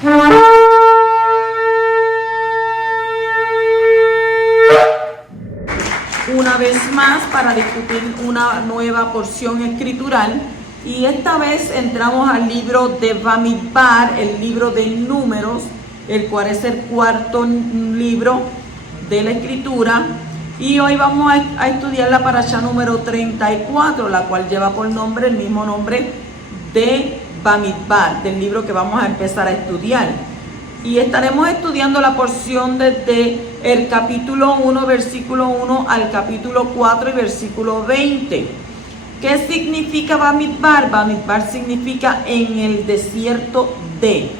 Una vez más para discutir una nueva porción escritural, y esta vez entramos al libro de Bamidbar, el libro de Números, el cual es el cuarto libro de la escritura, y hoy vamos a estudiar la parashá número 34, la cual lleva por nombre el mismo nombre de Bamidbar, del libro que vamos a empezar a estudiar. Y estaremos estudiando la porción desde el capítulo 1, versículo 1 al capítulo 4 y versículo 20. ¿Qué significa Bamidbar? Bamidbar significa en el desierto de.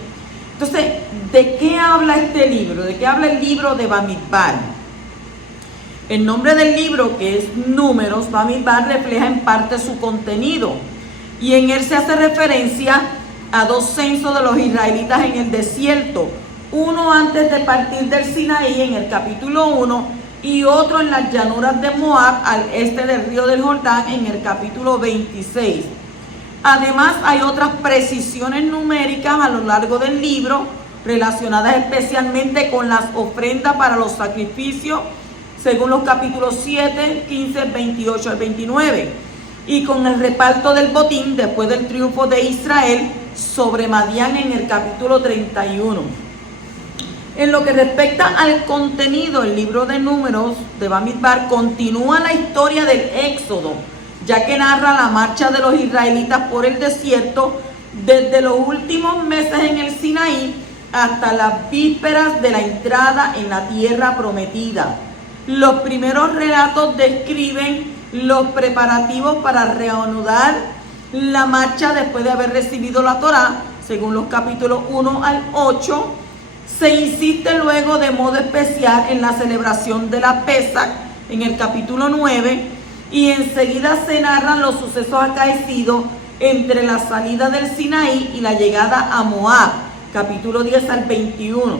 Entonces, ¿de qué habla este libro? ¿De qué habla el libro de Bamidbar? El nombre del libro, que es Números, Bamidbar, refleja en parte su contenido. Y en él se hace referencia a dos censos de los israelitas en el desierto, uno antes de partir del Sinaí en el capítulo 1 y otro en las llanuras de Moab al este del río del Jordán en el capítulo 26. Además hay otras precisiones numéricas a lo largo del libro relacionadas especialmente con las ofrendas para los sacrificios según los capítulos 7, 15, 28 al 29 y con el reparto del botín después del triunfo de Israel sobre Madián en el capítulo 31. En lo que respecta al contenido, el libro de Números de Bamidbar continúa la historia del Éxodo, ya que narra la marcha de los israelitas por el desierto desde los últimos meses en el Sinaí hasta las vísperas de la entrada en la tierra prometida. Los primeros relatos describen los preparativos para reanudar la marcha después de haber recibido la Torá, según los capítulos 1 al 8. Se insiste luego de modo especial en la celebración de la Pesach en el capítulo 9 y enseguida se narran los sucesos acaecidos entre la salida del Sinaí y la llegada a Moab, capítulo 10 al 21.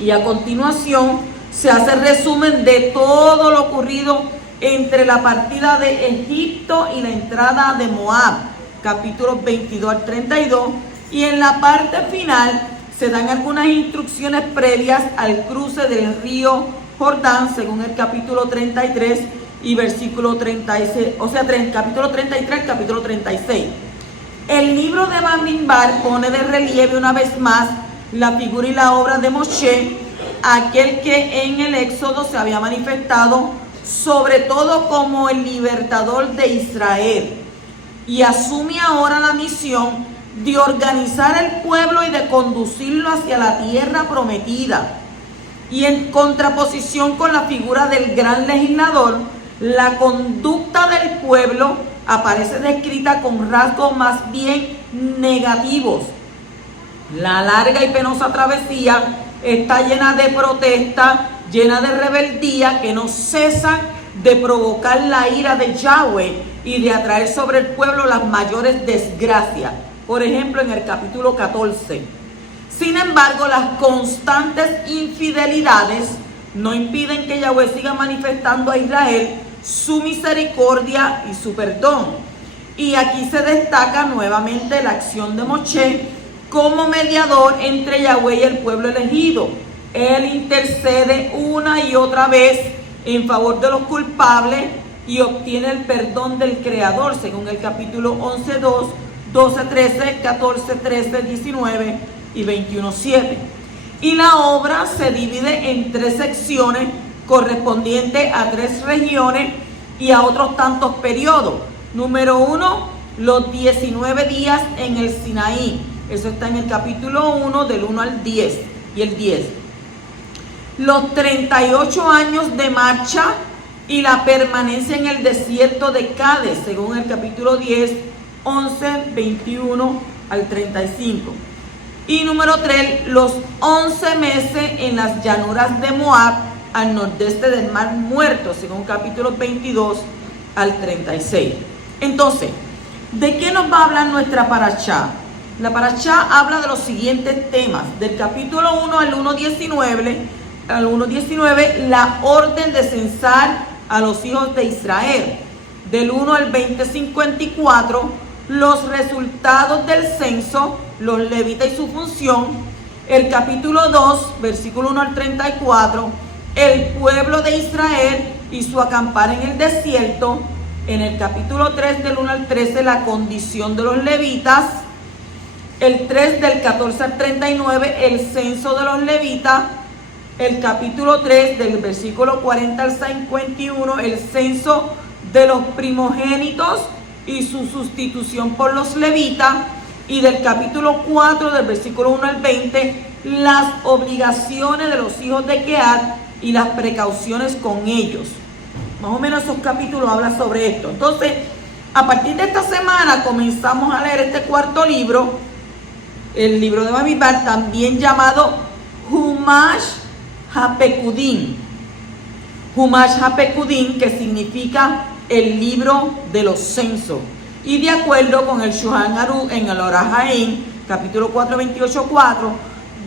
Y a continuación se hace resumen de todo lo ocurrido entre la partida de Egipto y la entrada de Moab, capítulos 22 al 32, y en la parte final se dan algunas instrucciones previas al cruce del río Jordán, según el capítulo 33 y versículo 36, o sea, capítulo 33, capítulo 36. El libro de Bamidbar pone de relieve una vez más la figura y la obra de Moshe, aquel que en el Éxodo se había manifestado sobre todo como el libertador de Israel, y asume ahora la misión de organizar el pueblo y de conducirlo hacia la tierra prometida. Y en contraposición con la figura del gran legislador, la conducta del pueblo aparece descrita con rasgos más bien negativos. La larga y penosa travesía está llena de protesta, llena de rebeldía que no cesan de provocar la ira de Yahweh y de atraer sobre el pueblo las mayores desgracias. Por ejemplo, en el capítulo 14. Sin embargo, las constantes infidelidades no impiden que Yahweh siga manifestando a Israel su misericordia y su perdón. Y aquí se destaca nuevamente la acción de Moshe como mediador entre Yahweh y el pueblo elegido. Él intercede una y otra vez en favor de los culpables y obtiene el perdón del Creador, según el capítulo 11.2, 12.13, 14.13, 19 y 21.7. Y la obra se divide en 3 secciones correspondientes a 3 regiones y a otros tantos periodos. Número 1, los 19 días en el Sinaí. Eso está en el capítulo 1 del 1 al 10 y el 10. Los 38 años de marcha y la permanencia en el desierto de Cádiz, según el capítulo 10, 11, 21 al 35. Y número 3, los 11 meses en las llanuras de Moab, al nordeste del Mar Muerto, según capítulo 22 al 36. Entonces, ¿de qué nos va a hablar nuestra parashá? La parashá habla de los siguientes temas. Del capítulo 1 al 1.19, la orden de censar a los hijos de Israel. Del 1 al 20:54, los resultados del censo, los levitas y su función. El capítulo 2, versículo 1 al 34, el pueblo de Israel y su acampar en el desierto. En el capítulo 3, del 1 al 13, la condición de los levitas. El 3, del 14 al 39, el censo de los levitas. El capítulo 3, del versículo 40 al 51, el censo de los primogénitos y su sustitución por los levitas. Y del capítulo 4, del versículo 1 al 20, las obligaciones de los hijos de Quehat y las precauciones con ellos. Más o menos esos capítulos hablan sobre esto. Entonces, a partir de esta semana comenzamos a leer este cuarto libro, el libro de Bamidbar, también llamado Humash HaPekudim. Humash HaPekudim, que significa el libro de los censos. Y de acuerdo con el Shulchan Aruch en el Orach Haim, capítulo 4, 28, 4,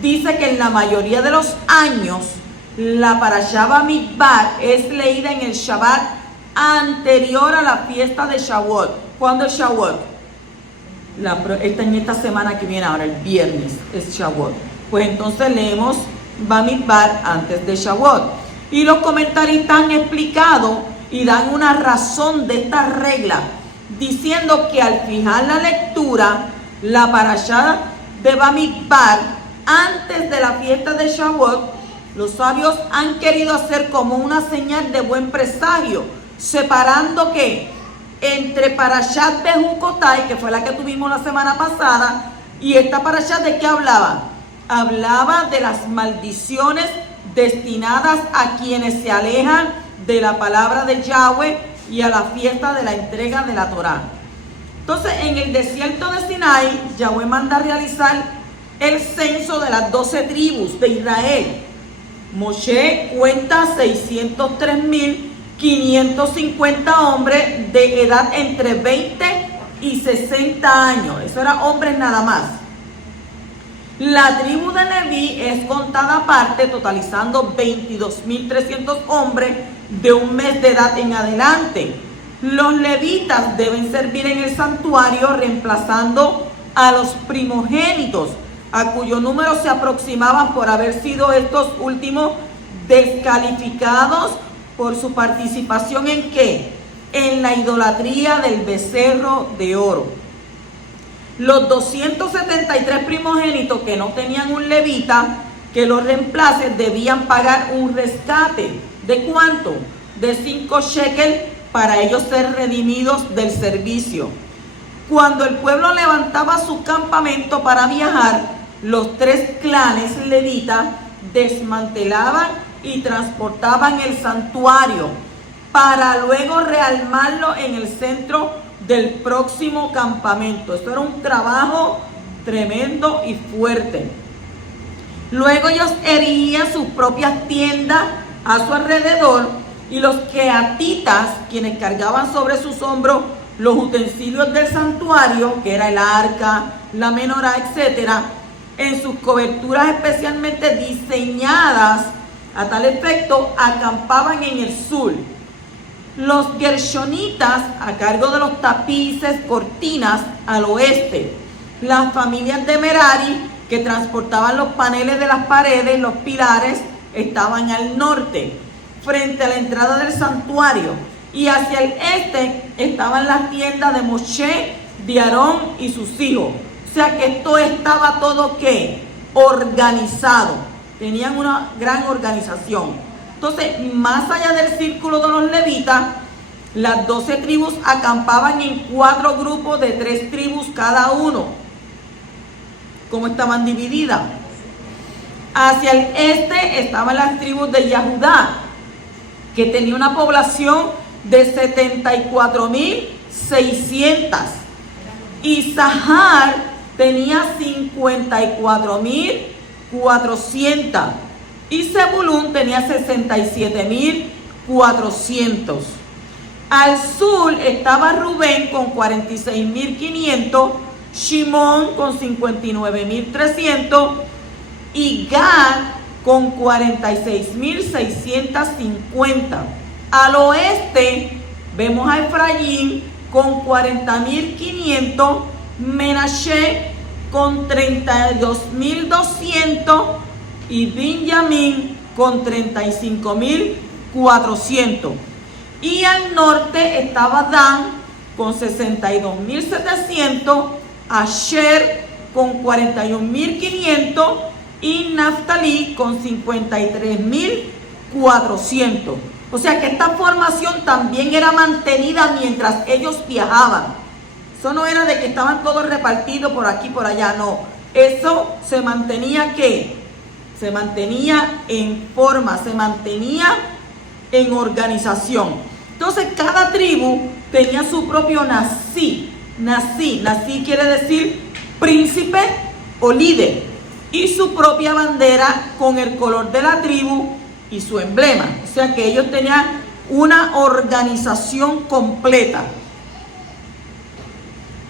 dice que en la mayoría de los años la Parashá Bamidbar es leída en el Shabbat anterior a la fiesta de Shavuot. ¿Cuándo es Shavuot? En esta semana que viene ahora, el viernes, es Shavuot. Pues entonces leemos Bamidbar antes de Shavuot. Y los comentaristas han explicado y dan una razón de esta regla, diciendo que al fijar la lectura, la parashá de Bamidbar antes de la fiesta de Shavuot, los sabios han querido hacer como una señal de buen presagio, separando que entre parashat Bejucotai, que fue la que tuvimos la semana pasada, y esta parashat, ¿de qué hablaba? Hablaba de las maldiciones destinadas a quienes se alejan de la palabra de Yahweh y a la fiesta de la entrega de la Torá. Entonces, en el desierto de Sinai, Yahweh manda a realizar el censo de las 12 tribus de Israel. Moshe cuenta 603.550 hombres de edad entre 20 y 60 años. Eso eran hombres nada más. La tribu de Leví es contada aparte, totalizando 22.300 hombres de un mes de edad en adelante. Los levitas deben servir en el santuario reemplazando a los primogénitos, a cuyo número se aproximaban por haber sido estos últimos descalificados por su participación ¿en qué? En la idolatría del becerro de oro. Los 273 primogénitos que no tenían un levita que los reemplace debían pagar un rescate. ¿De cuánto? De 5 shekels para ellos ser redimidos del servicio. Cuando el pueblo levantaba su campamento para viajar, los 3 clanes levitas desmantelaban y transportaban el santuario para luego rearmarlo en el centro del próximo campamento. Esto era un trabajo tremendo y fuerte. Luego ellos erigían sus propias tiendas a su alrededor, y los queatitas, quienes cargaban sobre sus hombros los utensilios del santuario, que era el arca, la menorá, etcétera, en sus coberturas especialmente diseñadas a tal efecto, acampaban en el sur. Los gershonitas a cargo de los tapices, cortinas al oeste. Las familias de Merari que transportaban los paneles de las paredes, los pilares, estaban al norte, frente a la entrada del santuario. Y hacia el este estaban las tiendas de Moshe, de Aarón y sus hijos. O sea que esto estaba todo ¿qué? Organizado. Tenían una gran organización. Entonces, más allá del círculo de los levitas, las 12 tribus acampaban en 4 grupos de 3 tribus cada uno. ¿Cómo estaban divididas? Hacia el este estaban las tribus de Yahudá, que tenía una población de 74.600. Isahar tenía 54.400. Y Zebulún tenía 67.400. Al sur estaba Rubén con 46.500, Shimón con 59.300 y Gad con 46.650. Al oeste vemos a Efraín con 40.500, Menashe con 32.200 y Benjamín con 35.400. Y al norte estaba Dan con 62.700, Asher con 41.500 y Naftalí con 53.400. O sea que esta formación también era mantenida mientras ellos viajaban. Eso no era de que estaban todos repartidos por aquí por allá, no. Eso se mantenía ¿qué? Se mantenía en forma, se mantenía en organización. Entonces cada tribu tenía su propio Nasí. Nasí quiere decir príncipe o líder. Y su propia bandera con el color de la tribu y su emblema. O sea que ellos tenían una organización completa.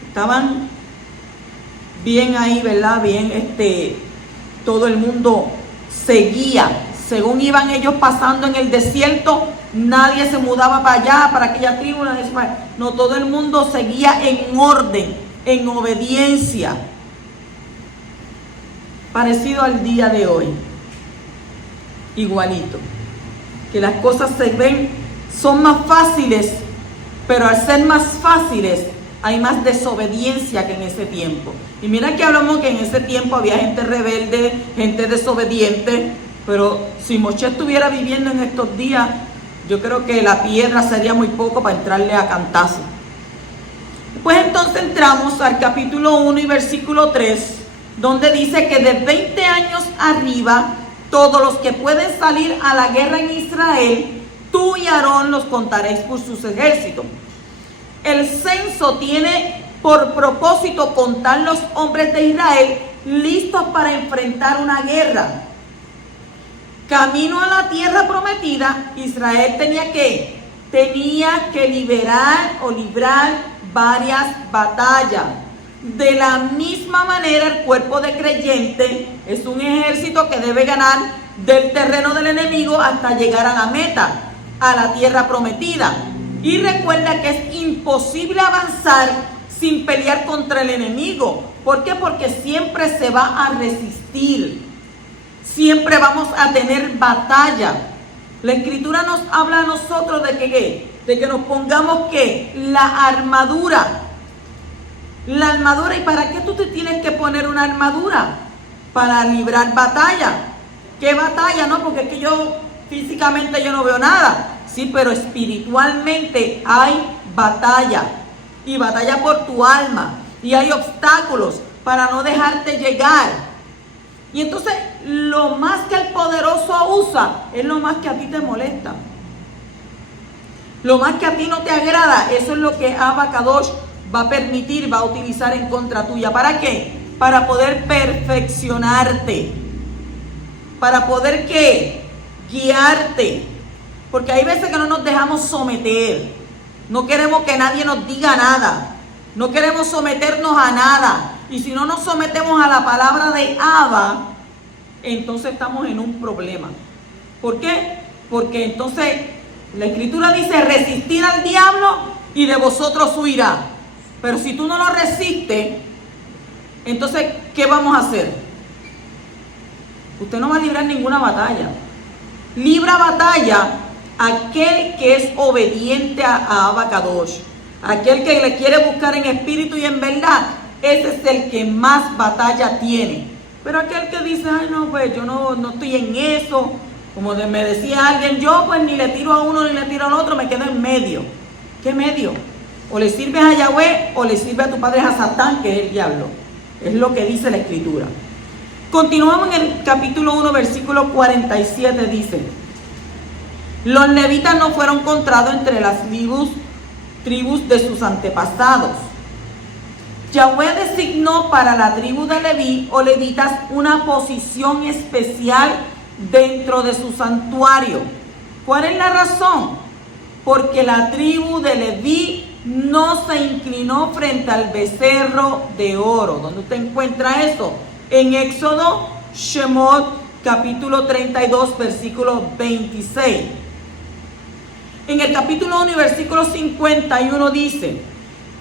Estaban bien ahí, ¿verdad? Bien, todo el mundo seguía. Según iban ellos pasando en el desierto, nadie se mudaba para allá, para aquella tribu. No, todo el mundo seguía en orden, en obediencia. Parecido al día de hoy. Igualito. Que las cosas son más fáciles, pero al ser más fáciles, hay más desobediencia que en ese tiempo. Y mira que hablamos que en ese tiempo había gente rebelde, gente desobediente, pero si Moshe estuviera viviendo en estos días, yo creo que la piedra sería muy poco para entrarle a cantazo. Pues entonces entramos al capítulo 1 y versículo 3, donde dice que de 20 años arriba, todos los que pueden salir a la guerra en Israel, tú y Aarón los contaréis por sus ejércitos. El censo tiene por propósito contar los hombres de Israel listos para enfrentar una guerra. Camino a la tierra prometida, Israel tenía que librar varias batallas. De la misma manera, el cuerpo de creyente es un ejército que debe ganar del terreno del enemigo hasta llegar a la meta, a la tierra prometida. Y recuerda que es imposible avanzar sin pelear contra el enemigo. ¿Por qué? Porque siempre se va a resistir. Siempre vamos a tener batalla. La Escritura nos habla a nosotros de que nos pongamos ¿qué? La armadura. La armadura. ¿Y para qué tú te tienes que poner una armadura? Para librar batalla. ¿Qué batalla? No, porque es que físicamente yo no veo nada. Sí, pero espiritualmente hay batalla. Y batalla por tu alma. Y hay obstáculos para no dejarte llegar. Y entonces lo más que el poderoso usa es lo más que a ti te molesta. Lo más que a ti no te agrada, eso es lo que Abba Kadosh va a permitir, va a utilizar en contra tuya. ¿Para qué? Para poder perfeccionarte. Para poder ¿qué? Guiarte. Porque hay veces que no nos dejamos someter. No queremos que nadie nos diga nada. No queremos someternos a nada. Y si no nos sometemos a la palabra de Abba, entonces estamos en un problema. ¿Por qué? Porque entonces la Escritura dice resistir al diablo y de vosotros huirá. Pero si tú no lo resistes, entonces ¿qué vamos a hacer? Usted no va a librar ninguna batalla. Libra batalla aquel que es obediente a Abba Kadosh. Aquel que le quiere buscar en espíritu y en verdad. Ese es el que más batalla tiene. Pero aquel que dice, ay no, pues yo no estoy en eso. Como me decía alguien, yo pues ni le tiro a uno ni le tiro al otro, me quedo en medio. ¿Qué medio? O le sirves a Yahweh o le sirve a tu padre a Satán, que es el diablo. Es lo que dice la Escritura. Continuamos en el capítulo 1, versículo 47, dice: los levitas no fueron contados entre las tribus de sus antepasados. Yahweh designó para la tribu de Leví o levitas una posición especial dentro de su santuario. ¿Cuál es la razón? Porque la tribu de Leví no se inclinó frente al becerro de oro. ¿Dónde usted encuentra eso? En Éxodo, Shemot, capítulo 32, versículo 26. En el capítulo 1 y versículo 51 dice: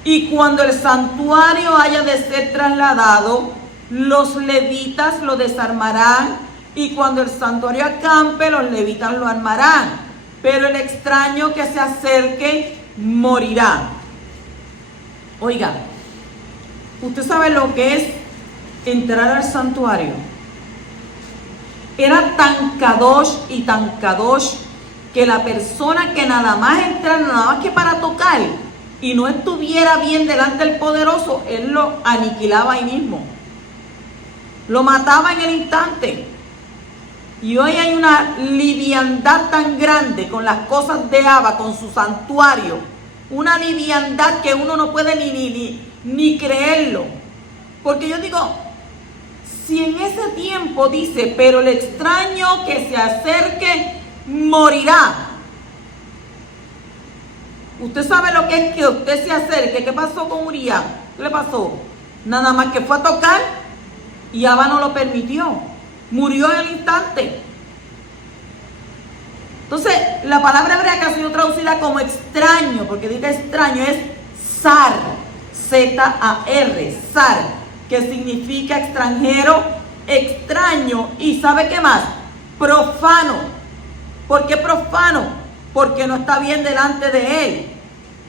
y cuando el santuario haya de ser trasladado, los levitas lo desarmarán, y cuando el santuario acampe, los levitas lo armarán. Pero el extraño que se acerque morirá. Oiga, ¿usted sabe lo que es entrar al santuario? Era tan kadosh y tan kadosh que la persona que nada más entrara, nada más que para tocar, y no estuviera bien delante del poderoso, él lo aniquilaba ahí mismo. Lo mataba en el instante. Y hoy hay una liviandad tan grande con las cosas de Abba, con su santuario. Una liviandad que uno no puede ni creerlo. Porque yo digo, si en ese tiempo dice, pero el extraño que se acerque morirá. Usted sabe lo que es que usted se acerque. ¿Qué pasó con Uría? ¿Qué le pasó? Nada más que fue a tocar y Abba no lo permitió. Murió en el instante. Entonces, la palabra hebrea que ha sido traducida como extraño, porque dice extraño, es zar, Z-A-R, zar, que significa extranjero, extraño, y ¿sabe qué más? Profano. ¿Por qué profano? Porque no está bien delante de él.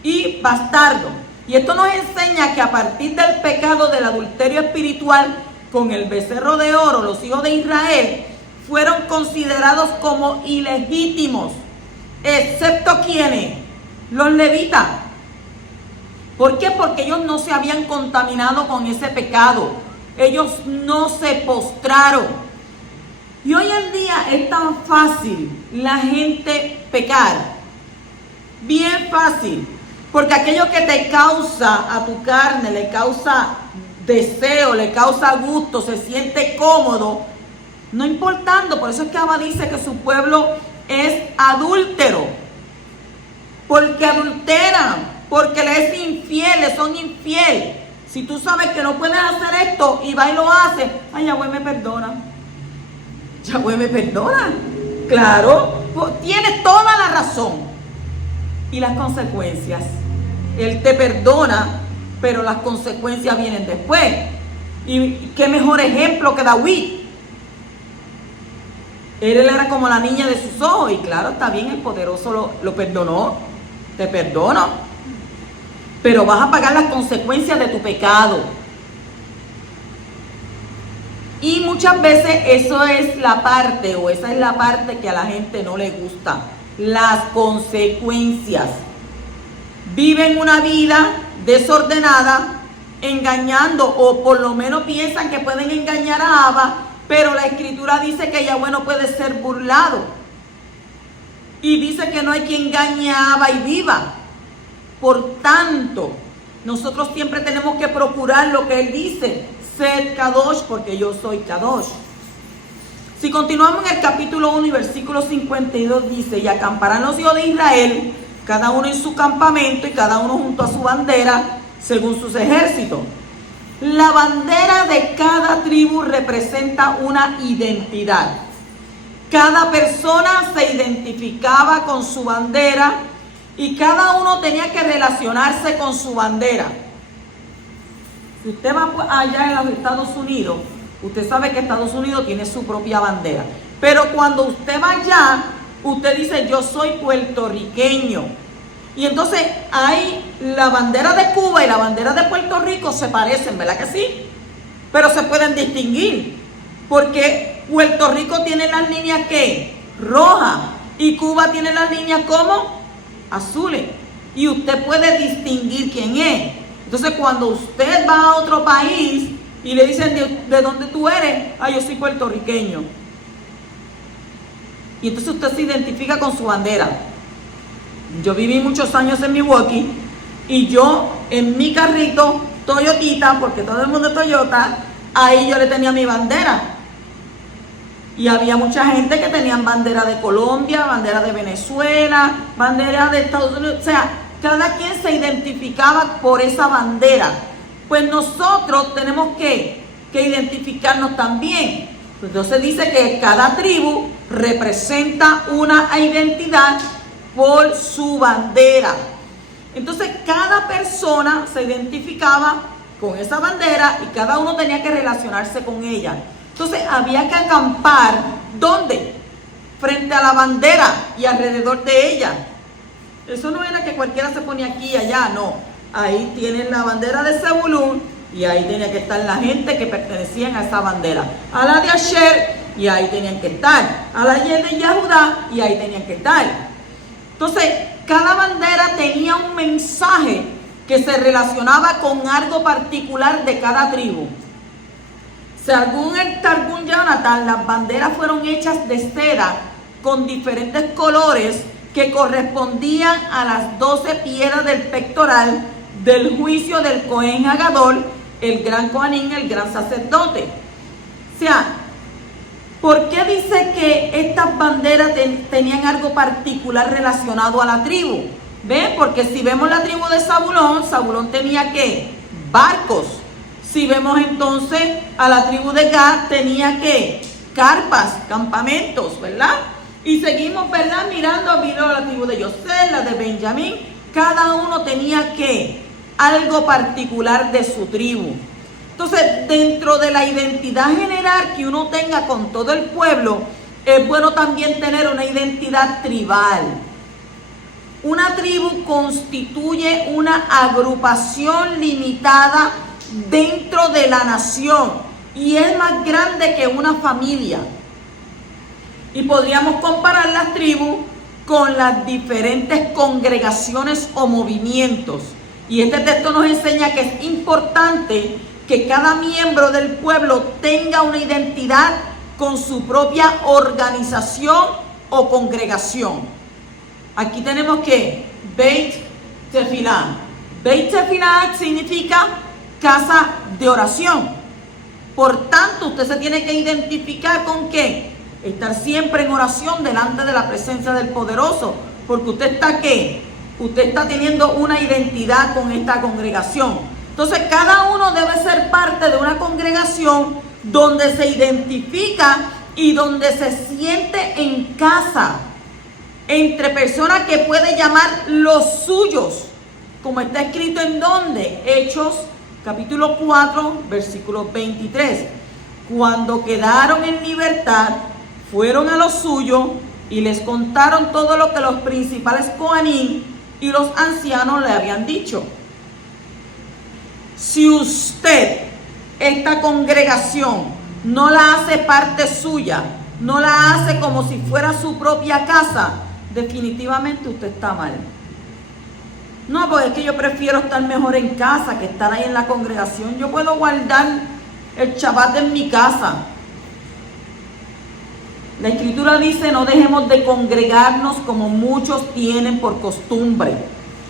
Y bastardo. Y esto nos enseña que a partir del pecado del adulterio espiritual con el becerro de oro, los hijos de Israel fueron considerados como ilegítimos, excepto ¿quiénes? Los levitas. ¿Por qué? Porque ellos no se habían contaminado con ese pecado. Ellos no se postraron. Y hoy en día es tan fácil la gente pecar. Bien fácil. Porque aquello que te causa a tu carne, le causa deseo, le causa gusto, se siente cómodo, no importando. Por eso es que Abba dice que su pueblo es adúltero, porque adulteran, porque le es infiel, le son infiel. Si tú sabes que no puedes hacer esto y va y lo hace, ay, Yahweh me perdona. Yahweh me perdona. Claro, tienes toda la razón. Y las consecuencias, Él te perdona, pero las consecuencias vienen después. Y qué mejor ejemplo que David. Él era como la niña de sus ojos. Y claro, está bien, el poderoso lo perdonó. Te perdono. Pero vas a pagar las consecuencias de tu pecado. Y muchas veces eso es la parte, o esa es la parte que a la gente no le gusta. Las consecuencias. Viven una vida desordenada, engañando, o por lo menos piensan que pueden engañar a Abba, pero la escritura dice que Yahweh no puede ser burlado, y dice que no hay quien engañe a Abba y viva. Por tanto, nosotros siempre tenemos que procurar lo que Él dice, sed kadosh, porque yo soy kadosh. Si continuamos en el capítulo 1 y versículo 52, dice, y acamparán los hijos de Israel, cada uno en su campamento y cada uno junto a su bandera, según sus ejércitos. La bandera de cada tribu representa una identidad. Cada persona se identificaba con su bandera y cada uno tenía que relacionarse con su bandera. Si usted va allá en los Estados Unidos, usted sabe que Estados Unidos tiene su propia bandera. Pero cuando usted va allá, usted dice, yo soy puertorriqueño. Y entonces hay la bandera de Cuba y la bandera de Puerto Rico se parecen, ¿verdad que sí? Pero se pueden distinguir. Porque Puerto Rico tiene las líneas ¿qué? Rojas. Y Cuba tiene las líneas ¿cómo? Azules. Y usted puede distinguir quién es. Entonces cuando usted va a otro país y le dicen, ¿de dónde tú eres? Ah, yo soy puertorriqueño. Y entonces usted se identifica con su bandera. Yo viví muchos años en Milwaukee y yo en mi carrito Toyotita, porque todo el mundo es Toyota, ahí yo le tenía mi bandera. Y había mucha gente que tenían bandera de Colombia, bandera de Venezuela, bandera de Estados Unidos. O sea, cada quien se identificaba por esa bandera. Pues nosotros tenemos que identificarnos también. Entonces dice que cada tribu representa una identidad por su bandera. Entonces cada persona se identificaba con esa bandera y cada uno tenía que relacionarse con ella. Entonces había que acampar, ¿dónde? Frente a la bandera y alrededor de ella. Eso no era que cualquiera se ponía aquí y allá, no. Ahí tienen la bandera de Zebulún y ahí tenía que estar la gente que pertenecían a esa bandera. A la de Asher y ahí tenían que estar. A la de Yehudá y ahí tenían que estar. Entonces, cada bandera tenía un mensaje que se relacionaba con algo particular de cada tribu. Según el Targum Jonathan, las banderas fueron hechas de seda con diferentes colores que correspondían a las 12 piedras del pectoral del juicio del Cohen Hagadol, el gran Cohanín, el gran sacerdote. O sea, ¿por qué dice que estas banderas tenían algo particular relacionado a la tribu? ¿Ven? Porque si vemos la tribu de Zabulón, Zabulón tenía ¿qué? Barcos. Si vemos entonces a la tribu de Gad, tenía ¿qué? Carpas, campamentos, ¿verdad? Y seguimos, ¿verdad? Mirando a la tribu de José, la de Benjamín. Cada uno tenía ¿qué? Algo particular de su tribu. Entonces, dentro de la identidad general que uno tenga con todo el pueblo, es bueno también tener una identidad tribal. Una tribu constituye una agrupación limitada dentro de la nación y es más grande que una familia. Y podríamos comparar las tribus con las diferentes congregaciones o movimientos. Y este texto nos enseña que es importante que cada miembro del pueblo tenga una identidad con su propia organización o congregación. Aquí tenemos que Beit Tefilá. Beit Tefilá significa casa de oración. Por tanto, usted se tiene que identificar con ¿qué? Estar siempre en oración delante de la presencia del Poderoso. Porque usted está ¿qué? Usted está teniendo una identidad con esta congregación. Entonces, cada uno debe ser parte de una congregación donde se identifica y donde se siente en casa. Entre personas que puede llamar los suyos. Como está escrito en ¿dónde? Hechos capítulo 4, versículo 23. Cuando quedaron en libertad, fueron a los suyos y les contaron todo lo que los principales Cohanín y los ancianos le habían dicho. Si usted, esta congregación, no la hace parte suya, no la hace como si fuera su propia casa, definitivamente usted está mal. No, porque es que yo prefiero estar mejor en casa que estar ahí en la congregación. Yo puedo guardar el Shabbat en mi casa. La Escritura dice, no dejemos de congregarnos como muchos tienen por costumbre.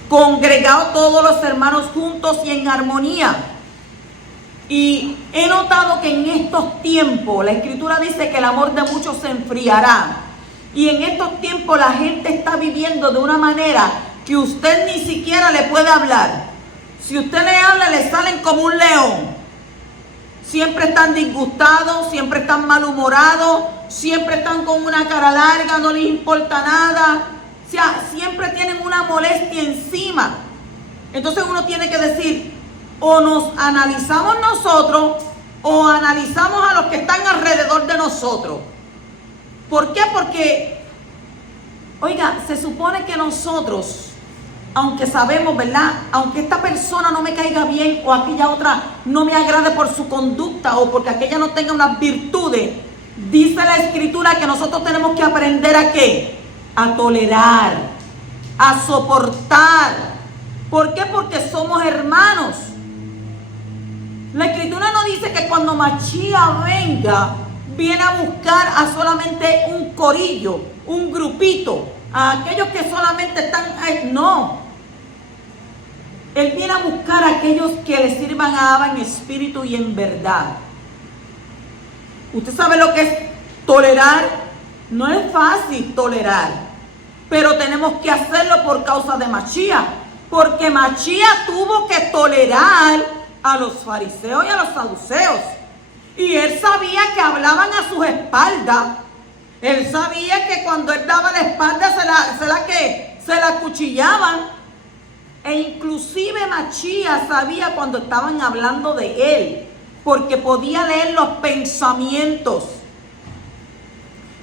Congregados todos los hermanos juntos y en armonía. Y he notado que en estos tiempos, la Escritura dice que el amor de muchos se enfriará. Y en estos tiempos la gente está viviendo de una manera que usted ni siquiera le puede hablar. Si usted le habla, le salen como un león. Siempre están disgustados, siempre están malhumorados, siempre están con una cara larga, no les importa nada. O sea, siempre tienen una molestia encima. Entonces uno tiene que decir, o nos analizamos nosotros, o analizamos a los que están alrededor de nosotros. ¿Por qué? Porque, oiga, se supone que nosotros, aunque sabemos, ¿verdad? Aunque esta persona no me caiga bien o aquella otra no me agrade por su conducta o porque aquella no tenga unas virtudes, dice la Escritura que nosotros tenemos que aprender ¿a qué? A tolerar, a soportar. ¿Por qué? Porque somos hermanos. La Escritura no dice que cuando Mashiach venga, viene a buscar a solamente un corillo, un grupito, a aquellos que solamente están ahí. No. Él viene a buscar a aquellos que le sirvan a Abba en espíritu y en verdad. ¿Usted sabe lo que es tolerar? No es fácil tolerar, pero tenemos que hacerlo por causa de Mashiach, porque Mashiach tuvo que tolerar a los fariseos y a los saduceos. Y él sabía que hablaban a sus espaldas. Él sabía que cuando él daba la espalda se la cuchillaban. E inclusive Machías sabía cuando estaban hablando de él, porque podía leer los pensamientos.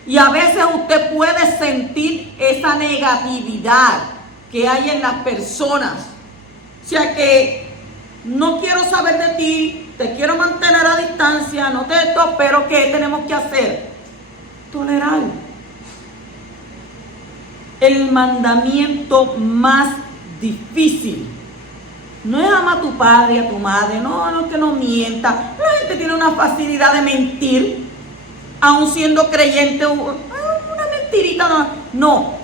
Y a veces usted puede sentir esa negatividad que hay en las personas. O sea que no quiero saber de ti, te quiero mantener a distancia, no te esto, pero ¿qué tenemos que hacer? Tolerar. El mandamiento más difícil no es amar a tu padre y a tu madre, no que no mienta. La gente tiene una facilidad de mentir, aun siendo creyente, una mentirita. No,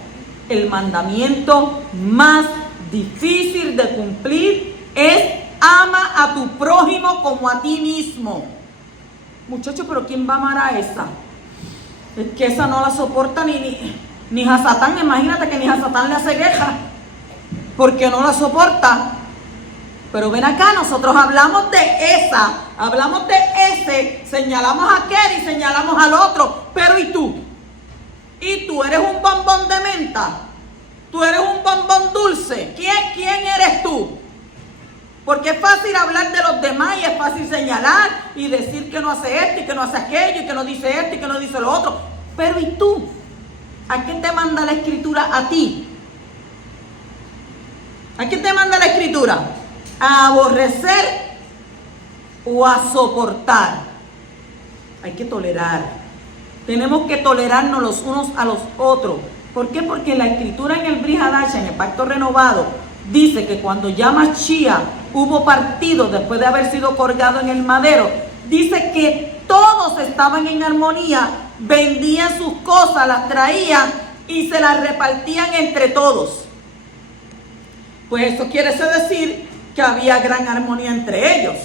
el mandamiento más difícil de cumplir es ama a tu prójimo como a ti mismo. Muchachos, pero ¿quién va a amar a esa? Es que esa no la soporta ni a Satán. Imagínate que ni a Satán le hace guerra, porque no la soporta. Pero ven acá, nosotros hablamos de esa, hablamos de ese, señalamos a aquel y señalamos al otro. Pero ¿y tú? ¿Y tú eres un bombón de menta? ¿Tú eres un bombón dulce? ¿Quién eres tú? Porque es fácil hablar de los demás y es fácil señalar y decir que no hace esto y que no hace aquello y que no dice esto y que no dice lo otro. Pero ¿y tú? ¿A qué te manda la Escritura a ti? ¿A qué te manda la Escritura? ¿A aborrecer o a soportar? Hay que tolerar. Tenemos que tolerarnos los unos a los otros. ¿Por qué? Porque la Escritura en el Brit Hadasha, en el Pacto Renovado, dice que cuando ya Mashiach hubo partido después de haber sido colgado en el madero, dice que todos estaban en armonía, vendían sus cosas, las traían y se las repartían entre todos. Pues eso quiere decir que había gran armonía entre ellos.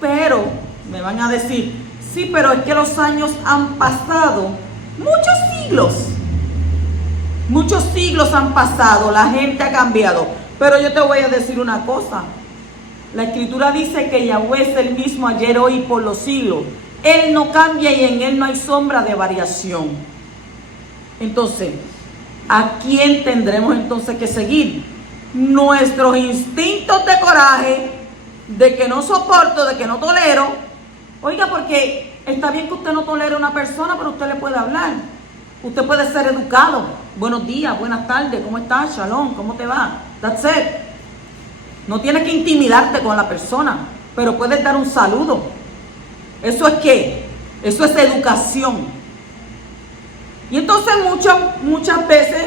Pero me van a decir, sí, pero es que los años han pasado, muchos siglos han pasado, la gente ha cambiado. Pero yo te voy a decir una cosa, la Escritura dice que Yahweh es el mismo ayer, hoy y por los siglos. Él no cambia y en Él no hay sombra de variación. Entonces, ¿a quién tendremos entonces que seguir? Nuestros instintos de coraje, de que no soporto, de que no tolero. Oiga, porque está bien que usted no tolere a una persona, pero usted le puede hablar. Usted puede ser educado. Buenos días, buenas tardes, ¿cómo estás? Shalom, ¿cómo te va? That's it. No tienes que intimidarte con la persona, pero puedes dar un saludo. ¿Eso es qué? Eso es educación. Y entonces muchas veces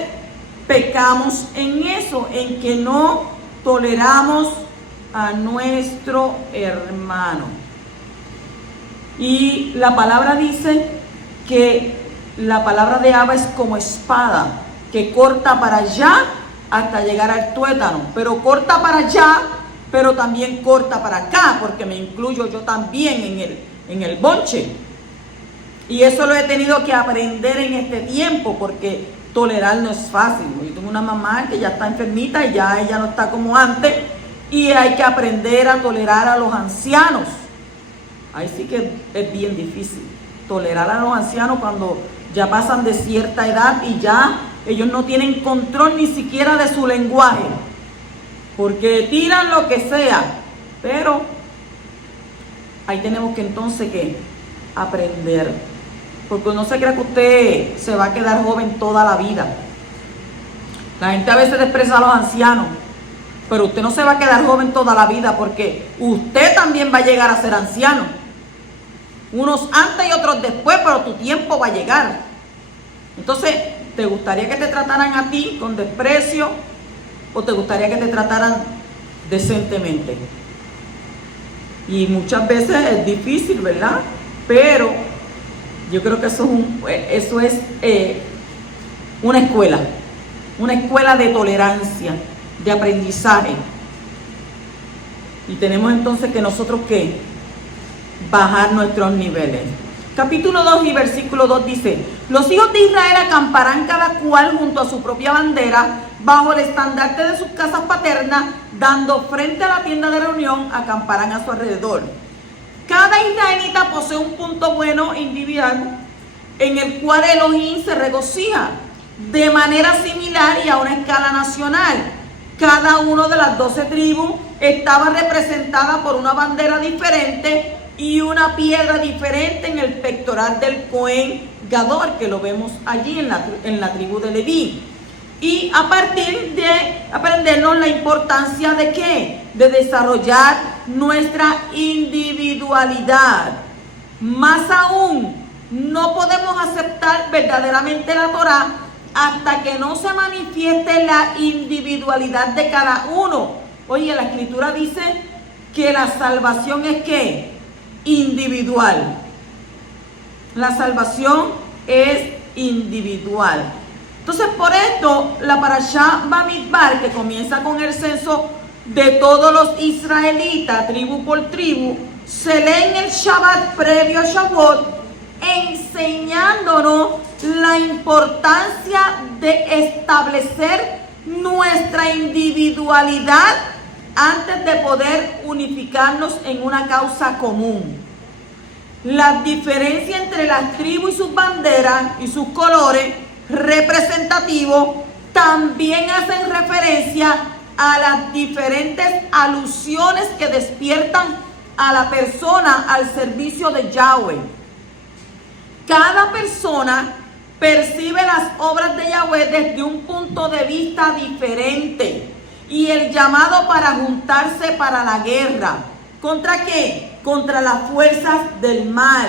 pecamos en eso, en que no toleramos a nuestro hermano. Y la palabra dice que la palabra de Abba es como espada, que corta para allá hasta llegar al tuétano, pero corta para allá, pero también corta para acá, porque me incluyo yo también en el bonche. Y eso lo he tenido que aprender en este tiempo, porque tolerar no es fácil. Yo tengo una mamá que ya está enfermita y ya ella no está como antes, y hay que aprender a tolerar a los ancianos. Ahí sí que es bien difícil tolerar a los ancianos cuando ya pasan de cierta edad y ya ellos no tienen control ni siquiera de su lenguaje, porque tiran lo que sea. Pero ahí tenemos que entonces que aprender, porque no se crea que usted se va a quedar joven toda la vida. La gente a veces desprecia a los ancianos, pero usted no se va a quedar joven toda la vida, porque usted también va a llegar a ser anciano. Unos antes y otros después, pero tu tiempo va a llegar. Entonces, ¿te gustaría que te trataran a ti con desprecio o te gustaría que te trataran decentemente? Y muchas veces es difícil, ¿verdad? Pero yo creo que eso es una escuela de tolerancia, de aprendizaje. Y tenemos entonces que nosotros, ¿qué? Bajar nuestros niveles. Capítulo 2 y versículo 2 dice: los hijos de Israel acamparán cada cual junto a su propia bandera, bajo el estandarte de sus casas paternas, dando frente a la tienda de reunión, acamparán a su alrededor. Cada israelita posee un punto bueno individual en el cual Elohim se regocija, de manera similar y a una escala nacional. Cada uno de las 12 tribus estaba representada por una bandera diferente y una piedra diferente en el pectoral del Cohen Gadol, que lo vemos allí en la tribu de Leví. Y a partir de aprendernos la importancia de ¿qué? De desarrollar nuestra individualidad. Más aún, no podemos aceptar verdaderamente la Torá hasta que no se manifieste la individualidad de cada uno. Oye, la Escritura dice que la salvación es ¿qué? Individual. La salvación es individual. Entonces, por esto, la parashá Bamidbar, que comienza con el censo de todos los israelitas, tribu por tribu, se lee en el Shabbat previo a Shavuot, enseñándonos la importancia de establecer nuestra individualidad antes de poder unificarnos en una causa común. La diferencia entre las tribus y sus banderas y sus colores representativos también hacen referencia a las diferentes alusiones que despiertan a la persona al servicio de Yahweh. Cada persona percibe las obras de Yahweh desde un punto de vista diferente y el llamado para juntarse para la guerra. ¿Contra qué? Contra las fuerzas del mal.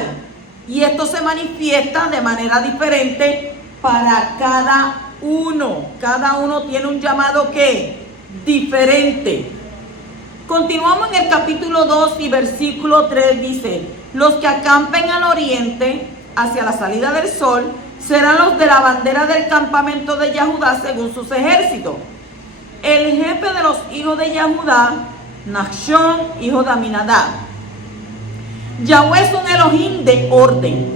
Y esto se manifiesta de manera diferente para cada uno. Cada uno tiene un llamado ¿qué? Diferente. Continuamos en el capítulo 2 y versículo 3 dice: los que acampen al oriente, hacia la salida del sol, serán los de la bandera del campamento de Yahudá según sus ejércitos. El jefe de los hijos de Yahudá, Nachshon, hijo de Aminadab. Yahweh es un Elohim de orden.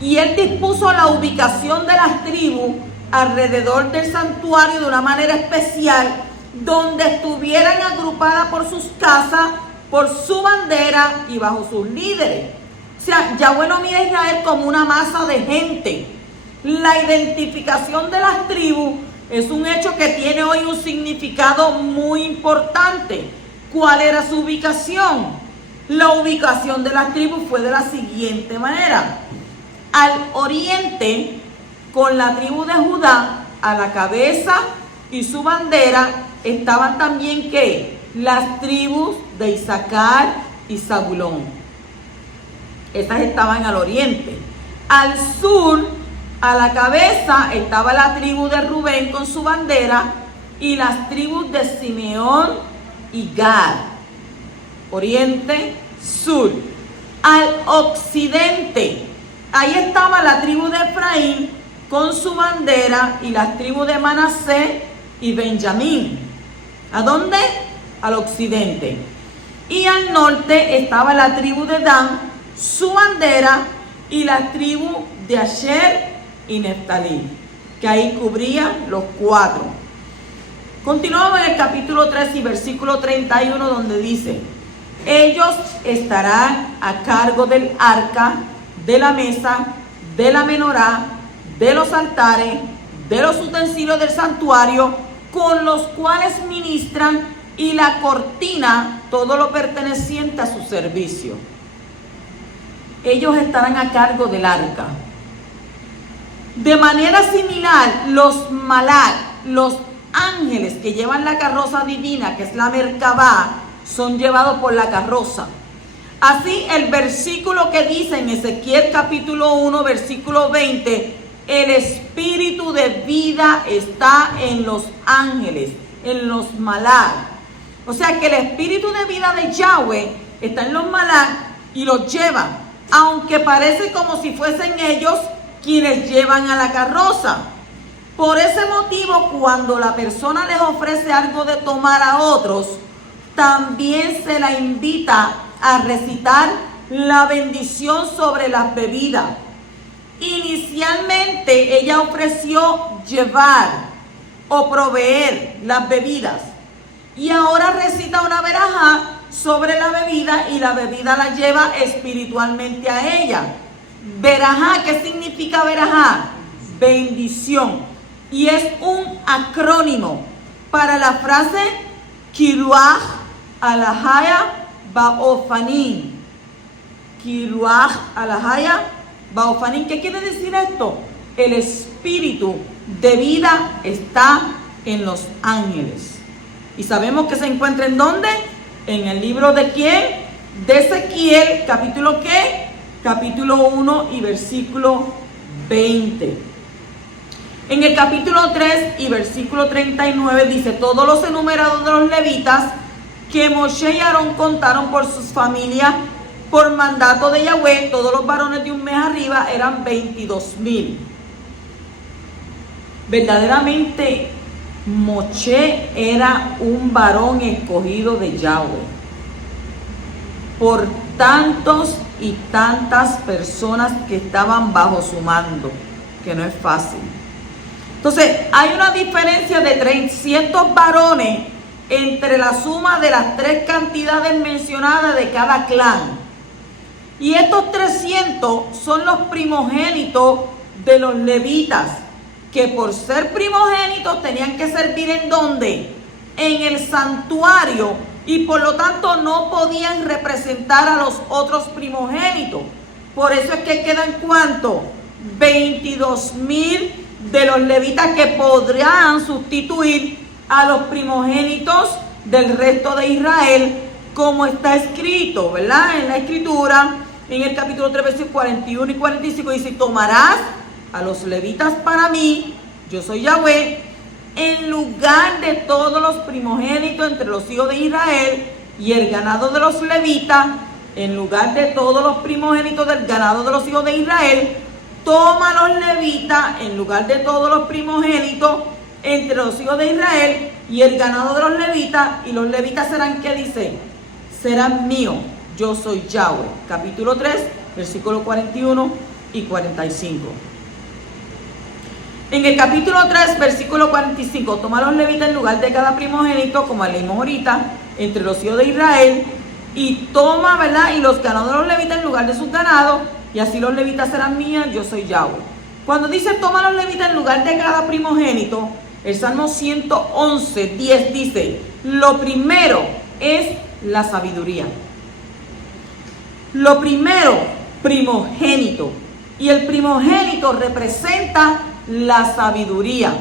Y él dispuso la ubicación de las tribus alrededor del santuario de una manera especial, donde estuvieran agrupadas por sus casas, por su bandera y bajo sus líderes. O sea, Yahweh no mira a Israel como una masa de gente. La identificación de las tribus es un hecho que tiene hoy un significado muy importante. ¿Cuál era su ubicación? La ubicación de las tribus fue de la siguiente manera. Al oriente, con la tribu de Judá a la cabeza y su bandera, estaban también ¿qué? Las tribus de Isaacar y Zabulón. Estas estaban al oriente. Al sur, a la cabeza, estaba la tribu de Rubén con su bandera y las tribus de Simeón y Gad. Oriente, sur. Al occidente, ahí estaba la tribu de Efraín con su bandera y las tribus de Manasés y Benjamín. ¿A dónde? Al occidente. Y al norte estaba la tribu de Dan, su bandera y las tribus de Asher y Neftalí, que ahí cubría los 4. Continuamos en el capítulo 3 y versículo 31, donde dice: ellos estarán a cargo del arca, de la mesa, de la menorá, de los altares, de los utensilios del santuario, con los cuales ministran, y la cortina, todo lo perteneciente a su servicio. Ellos estarán a cargo del arca. De manera similar, los malak, los ángeles que llevan la carroza divina, que es la Merkabá, son llevados por la carroza. Así, el versículo que dice en Ezequiel capítulo 1, versículo 20, el espíritu de vida está en los ángeles, en los malak. O sea que el espíritu de vida de Yahweh está en los malak y los lleva, aunque parece como si fuesen ellos quienes llevan a la carroza. Por ese motivo, cuando la persona les ofrece algo de tomar a otros, también se la invita a recitar la bendición sobre las bebidas. Inicialmente ella ofreció llevar o proveer las bebidas, y ahora recita una verajá sobre la bebida y la bebida la lleva espiritualmente a ella. Verajá, ¿qué significa verajá? Bendición. Y es un acrónimo para la frase Kiruach alahaya baofanin. Kiruach alahaya baofanin. ¿Qué quiere decir esto? El espíritu de vida está en los ángeles. ¿Y sabemos que se encuentra en dónde? En el libro de ¿quién? De Ezequiel, capítulo ¿qué? Capítulo 1 y versículo 20. En el capítulo 3 y versículo 39 dice: todos los enumerados de los levitas que Moshe y Aarón contaron por sus familias, por mandato de Yahweh, todos los varones de un mes arriba eran 22,000. Verdaderamente Moshe era un varón escogido de Yahweh por tantos y tantas personas que estaban bajo su mando, que no es fácil. Entonces, hay una diferencia de 300 varones entre la suma de las tres cantidades mencionadas de cada clan. Y estos 300 son los primogénitos de los levitas, que por ser primogénitos tenían que servir ¿en dónde? En el santuario, y por lo tanto no podían representar a los otros primogénitos. Por eso es que quedan ¿cuánto? 22,000 de los levitas que podrán sustituir a los primogénitos del resto de Israel, como está escrito, ¿verdad? En la escritura, en el capítulo 3, versículos 41 y 45, dice: tomarás a los levitas para mí, yo soy Yahweh, en lugar de todos los primogénitos entre los hijos de Israel, y el ganado de los levitas, en lugar de todos los primogénitos del ganado de los hijos de Israel, toma a los levitas en lugar de todos los primogénitos entre los hijos de Israel y el ganado de los levitas, y los levitas serán, ¿qué dice? Serán míos, yo soy Yahweh. Capítulo 3, versículos 41 y 45. En el capítulo 3, versículo 45, toma a los levitas en lugar de cada primogénito, como leímos ahorita, entre los hijos de Israel, y toma, ¿verdad? Y los ganados de los levitas en lugar de sus ganados, y así los levitas serán mías, yo soy Yahweh. Cuando dice toma a los levitas en lugar de cada primogénito, el Salmo 111, 10 dice: lo primero es la sabiduría. Lo primero, primogénito. Y el primogénito representa la sabiduría.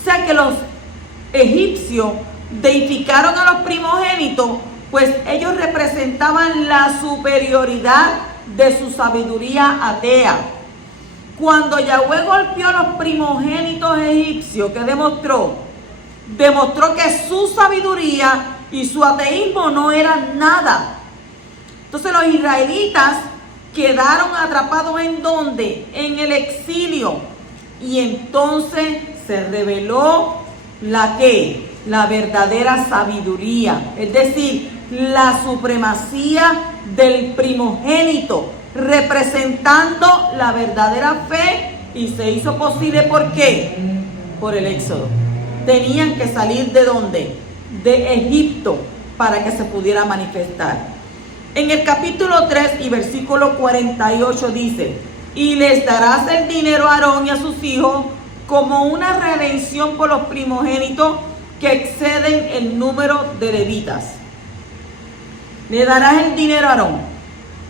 O sea que los egipcios deificaron a los primogénitos, pues ellos representaban la superioridad de su sabiduría atea. Cuando Yahweh golpeó a los primogénitos egipcios, ¿qué demostró? Demostró que su sabiduría y su ateísmo no eran nada. Entonces los israelitas quedaron atrapados ¿en dónde? En el exilio. Y entonces se reveló la verdadera sabiduría, es decir, la supremacía del primogénito, representando la verdadera fe, y se hizo posible ¿por qué? Por el éxodo. Tenían que salir ¿de dónde? De Egipto, para que se pudiera manifestar. En el capítulo 3 y versículo 48 dice: y les darás el dinero a Aarón y a sus hijos como una redención por los primogénitos que exceden el número de levitas. Le darás el dinero a Aarón.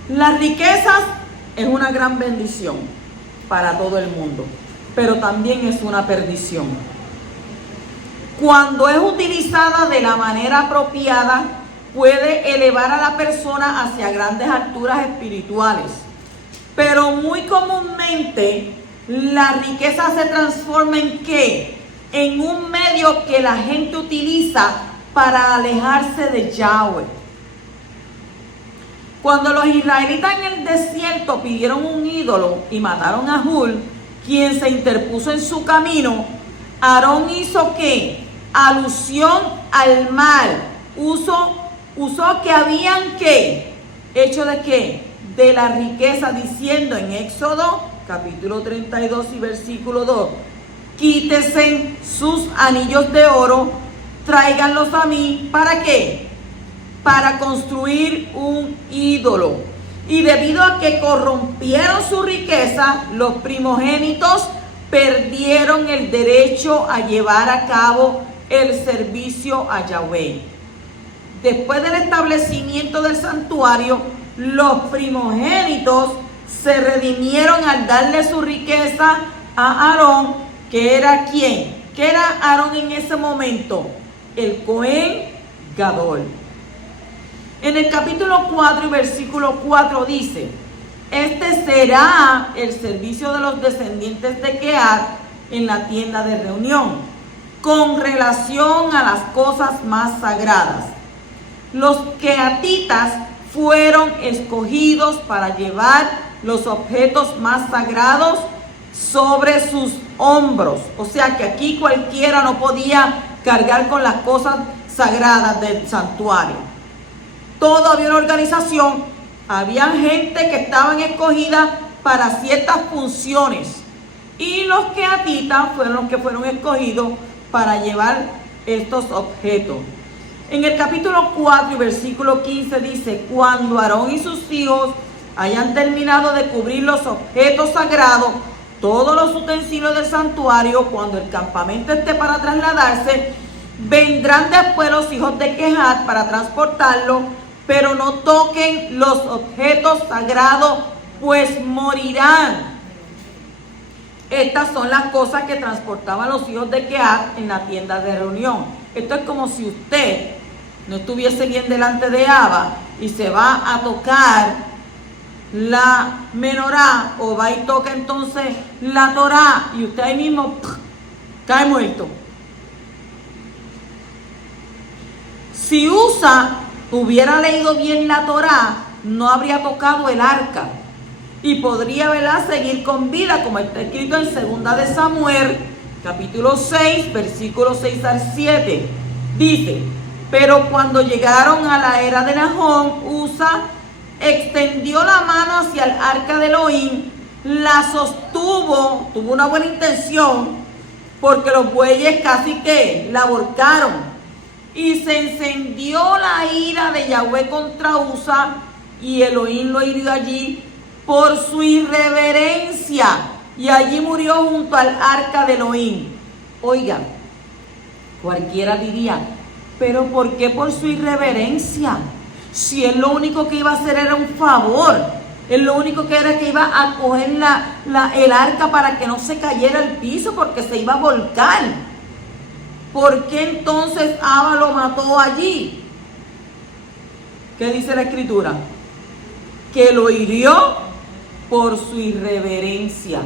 Las riquezas es una gran bendición para todo el mundo, pero también es una perdición. Cuando es utilizada de la manera apropiada, puede elevar a la persona hacia grandes alturas espirituales. Pero muy comúnmente la riqueza se transforma ¿en qué? En un medio que la gente utiliza para alejarse de Yahweh. Cuando los israelitas en el desierto pidieron un ídolo y mataron a Hul, quien se interpuso en su camino, Aarón hizo ¿qué? Alusión al mal. Usó que habían ¿qué? Hecho de ¿qué? De la riqueza, diciendo en Éxodo capítulo 32 y versículo 2: quítesen sus anillos de oro, tráiganlos a mí. ¿Para qué? Para construir un ídolo. Y debido a que corrompieron su riqueza, los primogénitos perdieron el derecho a llevar a cabo el servicio a Yahweh. Después del establecimiento del santuario, los primogénitos se redimieron al darle su riqueza a Aarón, que era ¿quién? ¿Qué era Aarón en ese momento? El Cohen Gadol. En el capítulo 4 y versículo 4 dice: este será el servicio de los descendientes de Kehat en la tienda de reunión, con relación a las cosas más sagradas. Los quehatitas fueron escogidos para llevar los objetos más sagrados sobre sus hombros. O sea que aquí cualquiera no podía cargar con las cosas sagradas del santuario. Todo había una organización, había gente que estaban escogidas para ciertas funciones. Y los quehatitas fueron los que fueron escogidos para llevar estos objetos. En el capítulo 4 y versículo 15 dice: cuando Aarón y sus hijos hayan terminado de cubrir los objetos sagrados, todos los utensilios del santuario, cuando el campamento esté para trasladarse, vendrán después los hijos de Kehat para transportarlo, pero no toquen los objetos sagrados, pues morirán. Estas son las cosas que transportaban los hijos de Kehat en la tienda de reunión. Esto es como si usted no estuviese bien delante de Abba y se va a tocar la menorá, o va y toca entonces la Torá, y usted ahí mismo cae muerto. Si Usa hubiera leído bien la Torá, no habría tocado el arca y podría, ¿verdad?, seguir con vida, como está escrito en 2 de Samuel, capítulo 6, versículos 6 al 7. Dice: pero cuando llegaron a la era de Nahón, Usa extendió la mano hacia el arca de Elohim, la sostuvo, tuvo una buena intención, porque los bueyes casi que la volcaron, y se encendió la ira de Yahweh contra Usa, y Elohim lo hirió allí por su irreverencia, y allí murió junto al arca de Elohim. Oigan, cualquiera diría: pero ¿por qué por su irreverencia? Si él lo único que iba a hacer era un favor, él lo único que era que iba a coger el arca para que no se cayera al piso, porque se iba a volcar. ¿Por qué entonces Abba lo mató allí? ¿Qué dice la escritura? Que lo hirió por su irreverencia.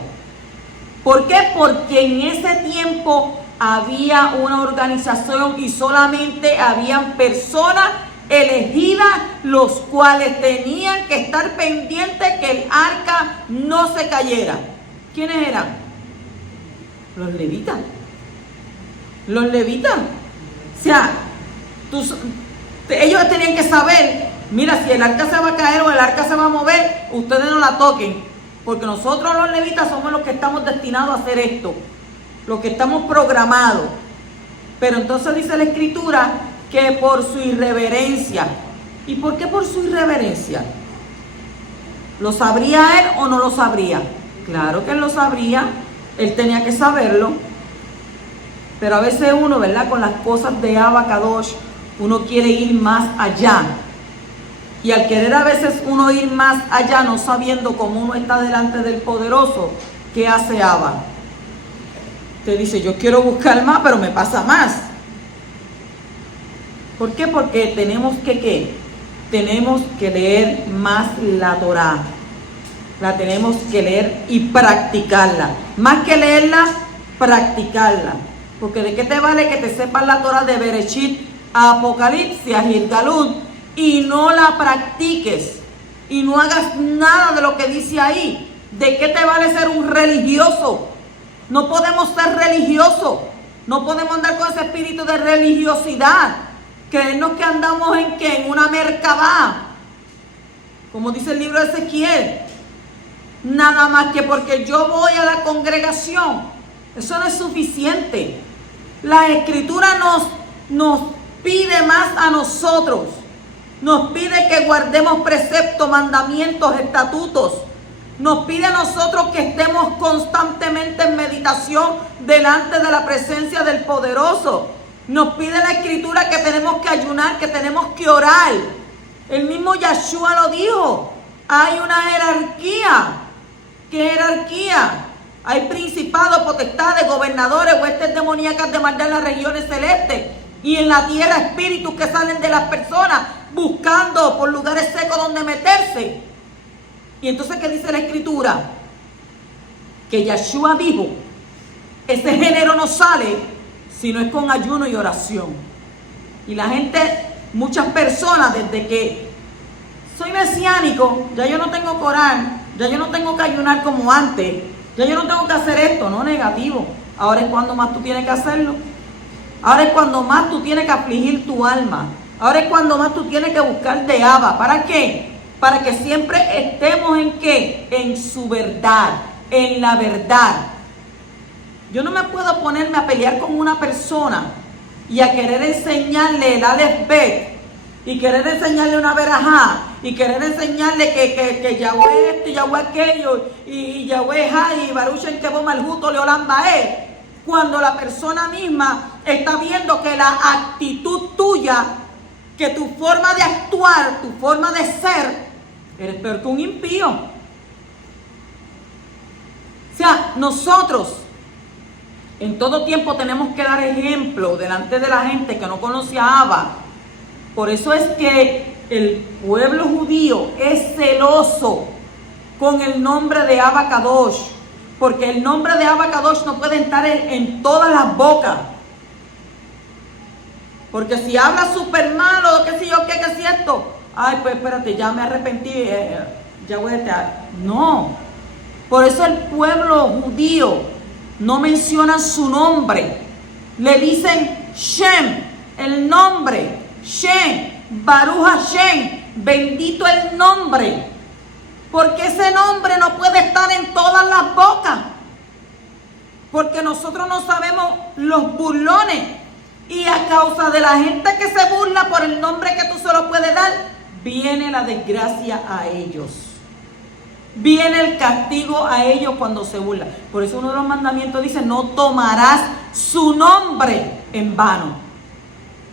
¿Por qué? Porque en ese tiempo había una organización y solamente habían personas elegidas, los cuales tenían que estar pendientes que el arca no se cayera. ¿Quiénes eran? Los levitas. Los levitas. O sea, ellos tenían que saber: mira, si el arca se va a caer o el arca se va a mover, ustedes no la toquen, porque nosotros los levitas somos los que estamos destinados a hacer esto, los que estamos programados. Pero entonces dice la escritura que por su irreverencia. ¿Y por qué por su irreverencia? ¿Lo sabría él o no lo sabría? Claro que él lo sabría, él tenía que saberlo. Pero a veces uno, ¿verdad?, con las cosas de Abba Kadosh, uno quiere ir más allá. Y al querer a veces uno ir más allá, no sabiendo cómo uno está delante del Poderoso, ¿qué hace Abba? Te dice: yo quiero buscar más, pero me pasa más. ¿Por qué? Porque tenemos que, ¿qué? Tenemos que leer más la Torá. La tenemos que leer y practicarla. Más que leerla, practicarla. Porque ¿de qué te vale que te sepas la Torá de Bereshit a Apocalipsis, a Gilgalud, y no la practiques? Y no hagas nada de lo que dice ahí. ¿De qué te vale ser un religioso? No podemos ser religiosos. No podemos andar con ese espíritu de religiosidad. Creernos que andamos en ¿qué? En una mercabá. Como dice el libro de Ezequiel. Nada más que porque yo voy a la congregación. Eso no es suficiente. La escritura nos pide más a nosotros. Nos pide que guardemos preceptos, mandamientos, estatutos. Nos pide a nosotros que estemos constantemente en meditación delante de la presencia del Poderoso. Nos pide la Escritura que tenemos que ayunar, que tenemos que orar. El mismo Yeshua lo dijo. Hay una jerarquía. ¿Qué jerarquía? Hay principados, potestades, gobernadores, huestes demoníacas de maldad en las regiones celestes. Y en la tierra espíritus que salen de las personas buscando por lugares secos donde meterse. Y entonces, ¿qué dice la Escritura? Que Yeshua dijo, ese género no sale si no es con ayuno y oración. Y la gente, muchas personas, desde que soy mesiánico, ya yo no tengo que orar, ya yo no tengo que ayunar como antes, ya yo no tengo que hacer esto, no negativo. Ahora es cuando más tú tienes que hacerlo. Ahora es cuando más tú tienes que afligir tu alma. Ahora es cuando más tú tienes que buscar de Abba. ¿Para qué? Para que siempre estemos en ¿qué? En su verdad, en la verdad. Yo no me puedo ponerme a pelear con una persona y a querer enseñarle el Aleph Bet y querer enseñarle una verajá y querer enseñarle que Yahweh esto y Yahweh aquello y Yahweh Hay y Baruch en Kebo Malhuto Leolam Bae, cuando la persona misma está viendo que la actitud tuya, que tu forma de actuar, tu forma de ser, eres peor que un impío. O sea, nosotros en todo tiempo tenemos que dar ejemplo delante de la gente que no conoce a Abba. Por eso es que el pueblo judío es celoso con el nombre de Abba Kadosh, porque el nombre de Abba Kadosh no puede estar en todas las bocas. Porque si habla súper malo, qué sé yo, qué es cierto, ay, pues espérate, ya me arrepentí, ya voy a estar. No, por eso el pueblo judío no menciona su nombre. Le dicen Shem, el nombre, Shem, Baruch Hashem, bendito el nombre. Porque ese nombre no puede estar en todas las bocas. Porque nosotros no sabemos los burlones. Y a causa de la gente que se burla por el nombre que tú se lo puedes dar, viene la desgracia a ellos. Viene el castigo a ellos cuando se burlan. Por eso uno de los mandamientos dice, no tomarás su nombre en vano.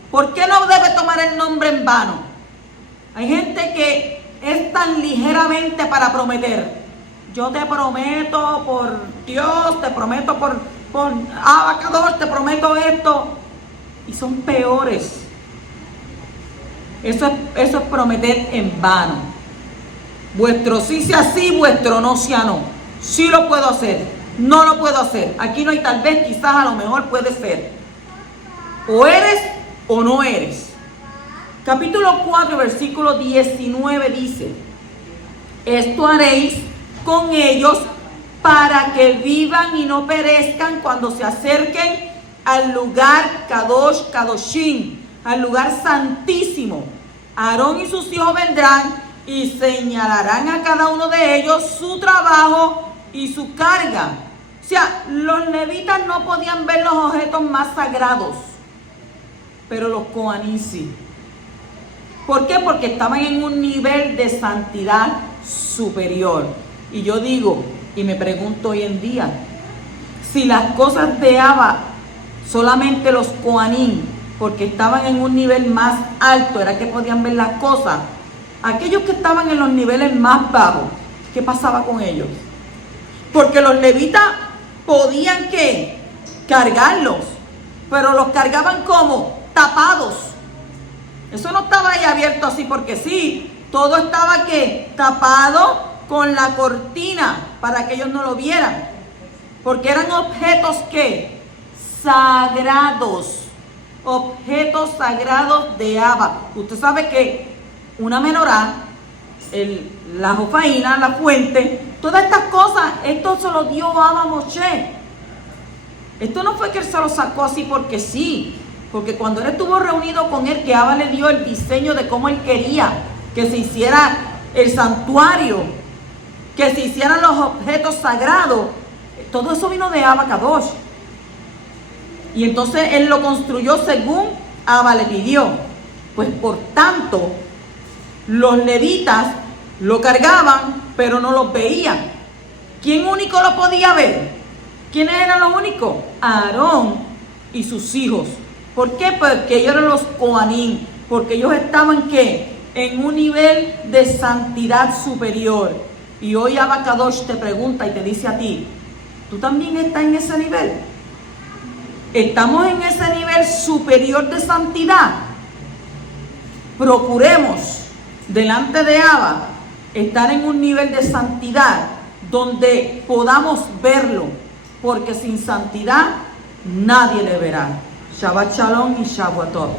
¿Por qué no debe tomar el nombre en vano? Hay gente que es tan ligeramente para prometer. Yo te prometo por Dios, te prometo por Abacados, te prometo esto. Y son peores. Eso es prometer en vano. Vuestro sí sea sí, vuestro no sea no. Sí lo puedo hacer, no lo puedo hacer. Aquí no hay tal vez, quizás a lo mejor puede ser. O eres o no eres. Capítulo 4, versículo 19 dice, esto haréis con ellos para que vivan y no perezcan cuando se acerquen al lugar Kadosh Kadoshim, al lugar santísimo. Aarón y sus hijos vendrán y señalarán a cada uno de ellos su trabajo y su carga. O sea, los levitas no podían ver los objetos más sagrados, pero los coaní sí. ¿Por qué? Porque estaban en un nivel de santidad superior. Y yo digo, y me pregunto hoy en día, si las cosas de Abba solamente los coanín, porque estaban en un nivel más alto, era que podían ver las cosas. Aquellos que estaban en los niveles más bajos, ¿qué pasaba con ellos? Porque los levitas podían ¿qué? Cargarlos, pero los cargaban como tapados. Eso no estaba ahí abierto así porque sí, todo estaba ¿qué? Tapado con la cortina para que ellos no lo vieran, porque eran objetos ¿qué? Sagrados, objetos sagrados de Abba. Usted sabe que una menorá, la jofaína, la fuente, todas estas cosas, esto se lo dio Abba a Moshe. Esto no fue que él se lo sacó así porque sí, porque cuando él estuvo reunido con él, que Abba le dio el diseño de cómo él quería que se hiciera el santuario, que se hicieran los objetos sagrados, todo eso vino de Abba Kadosh. Y entonces él lo construyó según Abba le pidió. Pues por tanto, los levitas lo cargaban, pero no los veían. ¿Quién único lo podía ver? ¿Quiénes eran los únicos? Aarón y sus hijos. ¿Por qué? Porque ellos eran los Kohanim, porque ellos estaban ¿qué? En un nivel de santidad superior. Y hoy Abacadosh te pregunta y te dice a ti, ¿tú también estás en ese nivel? ¿Estamos en ese nivel superior de santidad? Procuremos delante de Abba estar en un nivel de santidad donde podamos verlo, porque sin santidad nadie le verá. Shabbat Shalom y Shabbat Tov.